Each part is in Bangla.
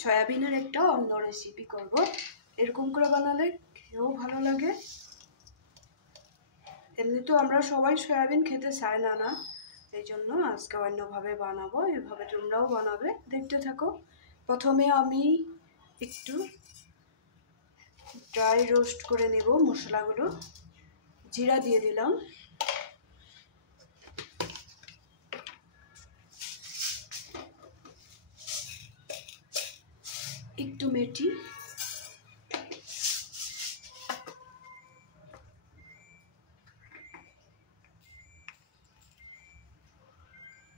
সয়াবিনের একটা অন্য রেসিপি করব। এরকম করে বানালে খেয়েও ভালো লাগে। এমনি তো আমরা সবাই সয়াবিন খেতে চাই না, এই জন্য আজকে অন্যভাবে বানাবো। এভাবে তোমরাও বানাবে, দেখতে থাকো। প্রথমে আমি একটু ড্রাই রোস্ট করে নেব মশলাগুলো। জিরা দিয়ে দিলাম, একটু মেথি,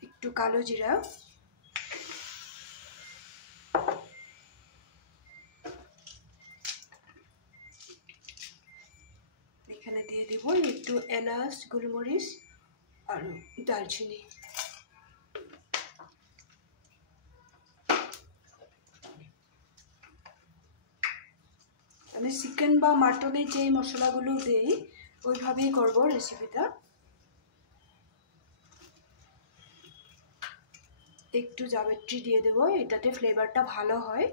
একটু কালো জিরা, এখানে দিয়ে দিব একটু এলাচ, গোলমরিচ আর দারচিনি। আমি চিকেন বা মাটনে যে মশলাগুলো দেই ওইভাবেই করব রেসিপিটা। একটু জাবিত্রি দিয়ে দেব, এটাতে ফ্লেভারটা ভালো হয়।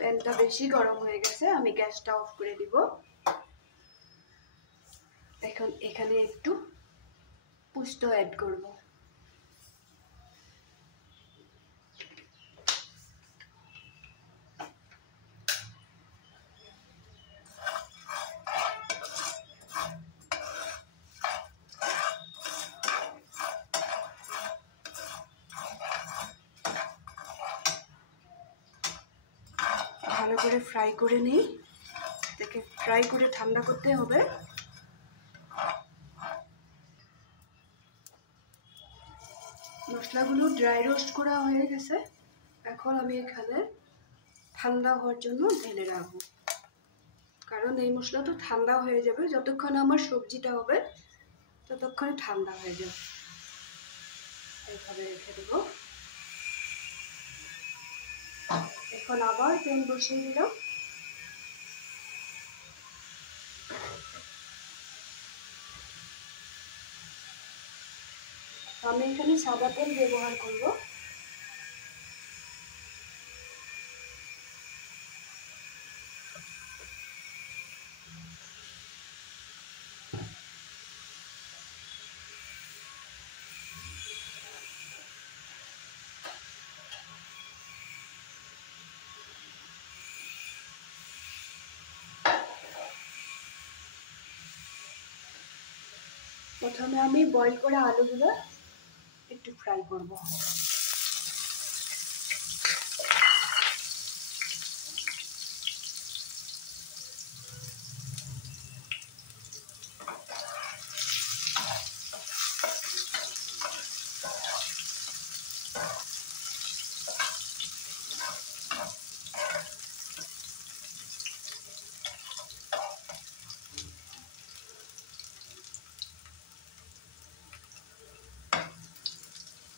প্যানটা বেশি গরম হয়ে গেছে, আমি গ্যাসটা অফ করে দিব। এখন এখানে একটু পোস্ত অ্যাড করব। ভালো করে ফ্রাই করে নিই, এটাকে ফ্রাই করে ঠান্ডা করতে হবে। মশলাগুলো ড্রাই রোস্ট করা হয়ে গেছে, এখন আমি এখানে ঠান্ডা হওয়ার জন্য ঢেলে রাখবো, কারণ এই মশলা তো ঠান্ডা হয়ে যাবে। যতক্ষণ আমার সবজিটা হবে ততক্ষণে ঠান্ডা হয়ে যাবে। এইভাবে রেখে দেব। এখন আবার প্যান বসিয়ে দিলাম। আমি এখানে সাদা তেল ব্যবহার করব। প্রথমে আমি বয়েল করা আলুগুলো একটু ফ্রাই করব।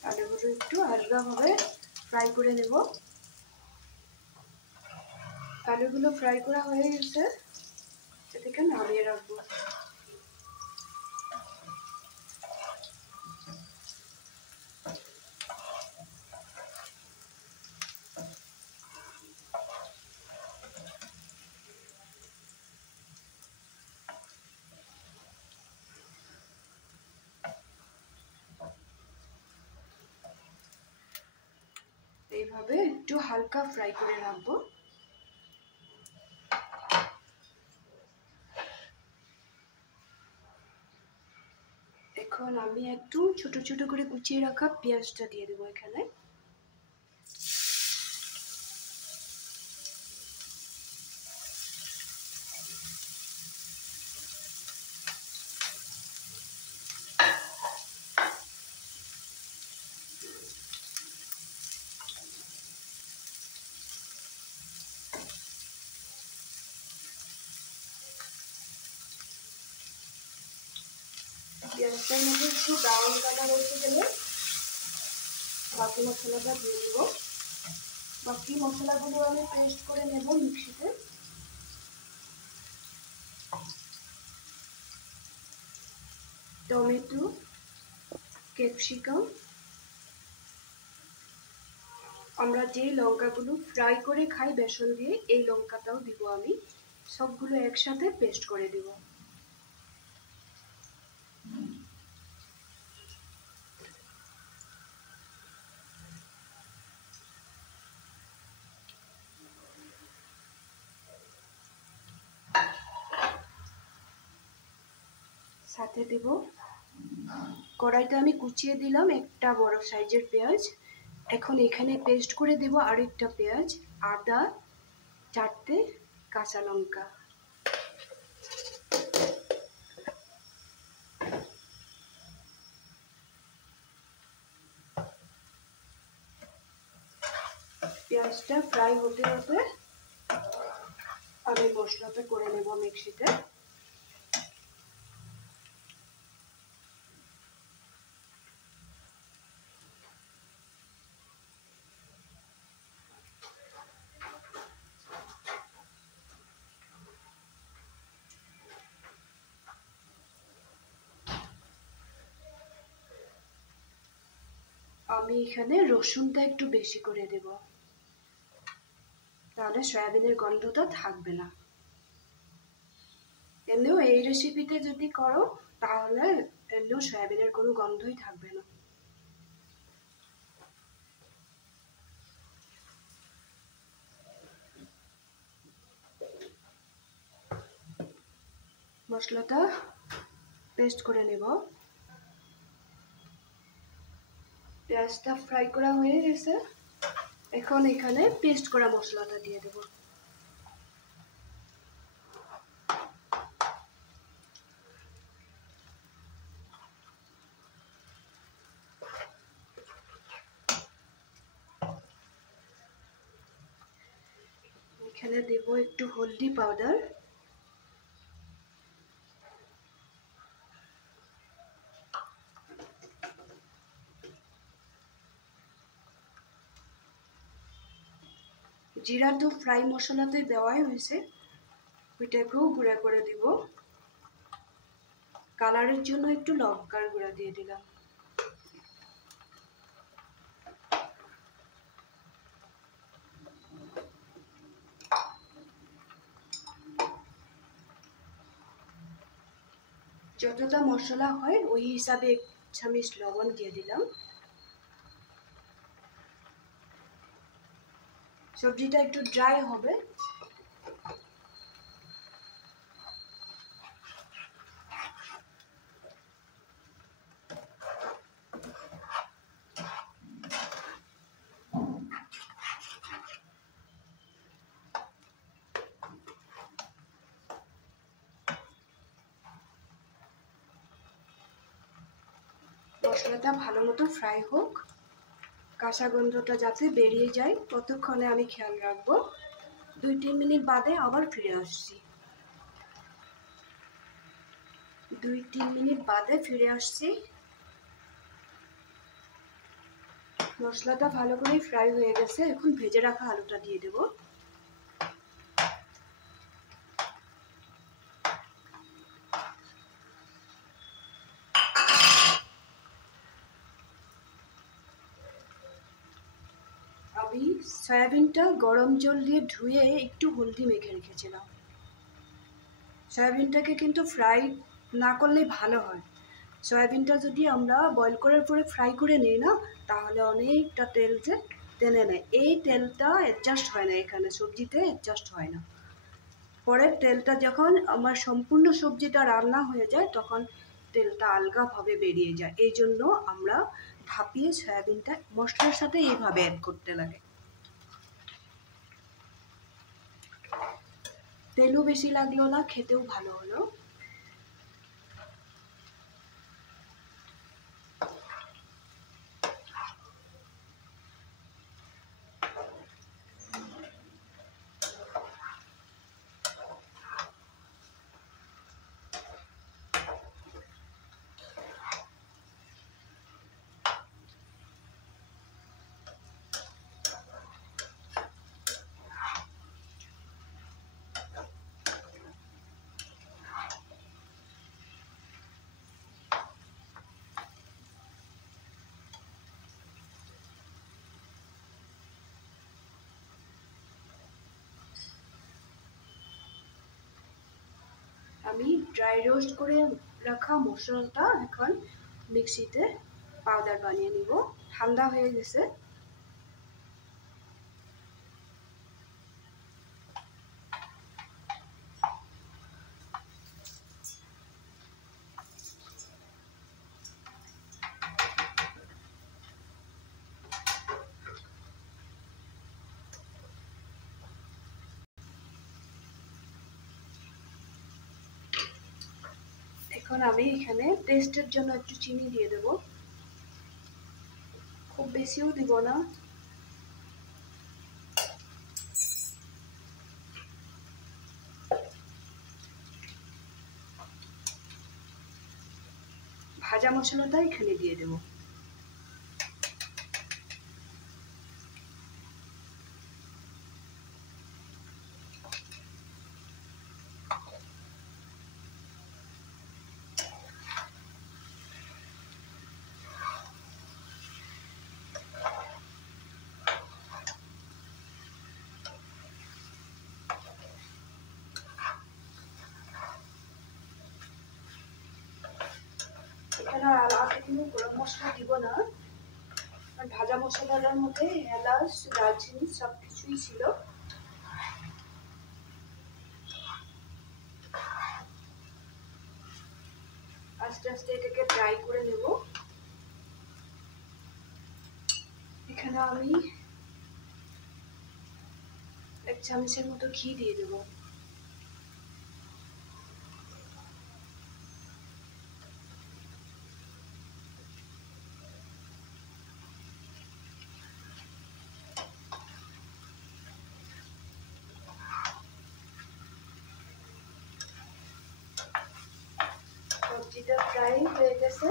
আলুগুলো একটু হালকাভাবে ফ্রাই করে নেব। আলুগুলো ফ্রাই করা হয়ে গেছে, এটাকে নামিয়ে রাখবো। এইভাবে একটু হালকা ফ্রাই করে রাখবো। এখন আমি একটু ছোট ছোট করে কুচিয়ে রাখা পেঁয়াজটা দিয়ে দেবো এখানে। পেঁয়াজটার মধ্যে একটু ব্রাউন কালার হতে গেলে বাকি মশলাটা দিয়ে দেব। বাকি মশলাগুলো আমি পেস্ট করে নেব মিক্সিতে। টমেটো, ক্যাপসিকাম, আমরা যে লঙ্কাগুলো ফ্রাই করে খাই বেসন দিয়ে, এই লঙ্কাটাও দিব আমি। সবগুলো একসাথে পেস্ট করে দেব। সাথে দেব কড়াইতে আমি কুচিয়ে দিলাম একটা বড় সাইজের পেঁয়াজ। এখন এখানে পেস্ট করে দেব আরেকটা পেঁয়াজ, আদা, 4টে কাঁচা লঙ্কা। পেঁয়াজটা ফ্রাই হতে হতে আমি মশলাটা করে নেব মিক্সিতে। আমি এখানে রসুনটা একটু বেশি করে দেব, তাহলে সয়াবিনের গন্ধটা থাকবে না। এমনিও এই রেসিপিতে যদি করো তাহলে এমনিও সয়াবিনের কোনো গন্ধই থাকবে না। মশলাটা পেস্ট করে নেব। পেঁয়াজটা ফ্রাই করা হয়ে গেছে, এখন এখানে পেস্ট করা মশলাটা দিয়ে দেব। এখানে দেব একটু হলদি পাউডার, জিরা তো ফ্রাই মশলাতে দেওয়াই হয়েছে, ওইটাকেও গুঁড়া করে দিব। কালারের জন্য একটু লঙ্কার গুঁড়া দিয়ে দিলাম। যতটা মশলা হয় ওই হিসাবে 1 চামচ লবণ দিয়ে দিলাম। সবজিটা একটু ড্রাই হবে। মশলাটা ভালো মতো ফ্রাই হোক, কাঁচা গন্ধটা যাতে বেরিয়ে যায় ততক্ষণে আমি খেয়াল রাখবো। 2-3 মিনিট বাদে আবার ফিরে আসছি। 2-3 মিনিট বাদে ফিরে আসছি। মশলাটা ভালো করে ফ্রাই হয়ে গেছে, এখন ভেজে রাখা আলুটা দিয়ে দেব। আমি সয়াবিনটা গরম জল দিয়ে ধুয়ে একটু হলদি মেখে রেখেছিলাম। সয়াবিনটাকে কিন্তু ফ্রাই না করলে ভালো হয়। সয়াবিনটা যদি আমরা বয়েল করার পরে ফ্রাই করে নিই না, তাহলে অনেকটা তেল যে টেনে নেয়। এই তেলটা অ্যাডজাস্ট হয় না, এখানে সবজিতে অ্যাডজাস্ট হয় না। পরের তেলটা যখন আমার সম্পূর্ণ সবজিটা রান্না হয়ে যায় তখন তেলটা আলগাভাবে বেরিয়ে যায়। এই জন্য আমরা ভাপিয়ে সয়াবিনটা মশলার সাথে এইভাবে অ্যাড করতে লাগে। তেলও বেশি লাগলো না, খেতেও ভালো হলো। আমি ড্রাই রোস্ট করে রাখা মশলাটা এখন মিক্সিতে পাউডার বানিয়ে নিব। ঠান্ডা হয়ে গেছে। এখন আমি এখানে টেস্টের জন্য একটু চিনি দিয়ে দেব, খুব বেশিও দিব না। ভাজা মশলাটা এখানে দিয়ে দেব। এখানে আলাদা কোনো গরম মশলা দিব না, ভাজা মশলাটার মধ্যে এলাচ দারচিনি সব কিছুই ছিল। আস্তে আস্তে এটাকে ড্রাই করে নেব। এখানে আমি 1 চামচের মতো ঘি দিয়ে দেব। সবজিটা ফ্রাই হয়ে গেছে,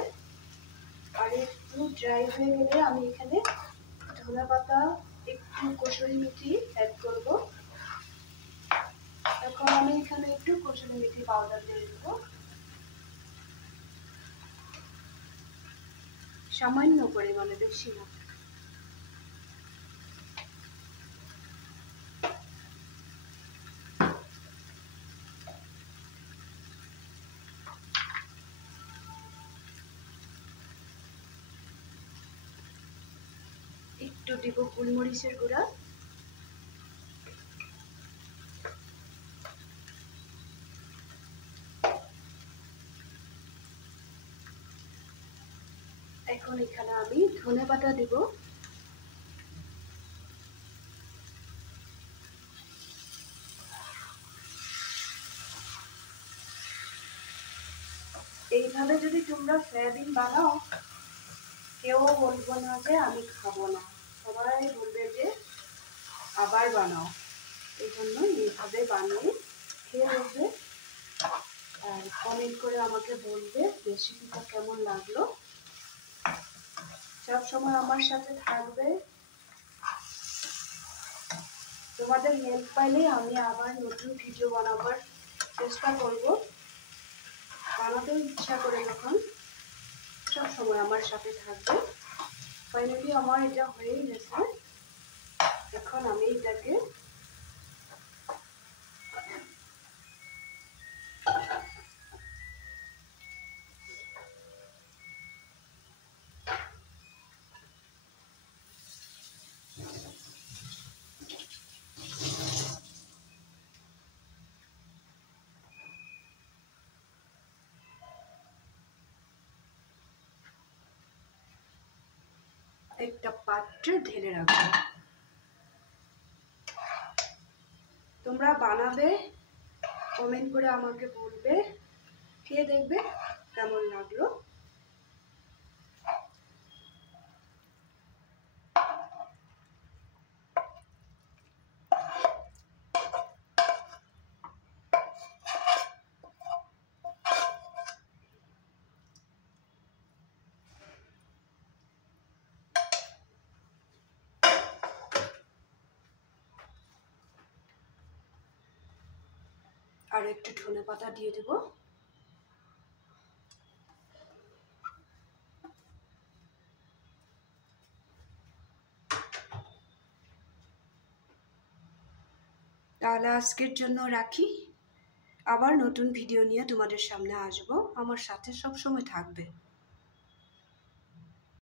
আর একটু ড্রাই হয়ে গেলে আমি এখানে ধনেপাতা একটু কসুরি মেথি অ্যাড করব। এখন আমি এখানে একটু কসুরি মেথি পাউডার দিয়ে দেব, সামান্য পরিমাণে, বেশি না। একটু দিব গোলমরিচের গুঁড়া। এখন এখানে আমি ধনেপাতা দিব। এইভাবে যদি তোমরা সয়াবিন বানাও, কেউ বলবো না যে আমি খাবো না, সবাই বলবে যে আবার বানাও। এই জন্য এইভাবে বানিয়ে খেয়ে দেখবে, আর কমেন্ট করে আমাকে বলবে রেসিপিটা কেমন লাগলো। সব সময় আমার সাথে থাকবে। তোমাদের হেল্প পাইলে আমি আবার নতুন ভিডিও বানাবার চেষ্টা করব। বানাতেও ইচ্ছা করে যখন, সব সময় আমার সাথে থাকবে। ফাইনালি আমার এটা হয়ে গেছে। এখন আমি এটাকে একটা পাত্রে ঢেলে রাখবো। তোমরা বানাবে, কমেন্ট করে আমাকে বলবে, খেয়ে দেখবে কেমন লাগলো। আর একটু ধনেপাতা দিয়ে দেব। তাহলে আজকের জন্য রাখি। আবার নতুন ভিডিও নিয়ে তোমাদের সামনে আসবো। আমার সাথে সবসময় থাকবে।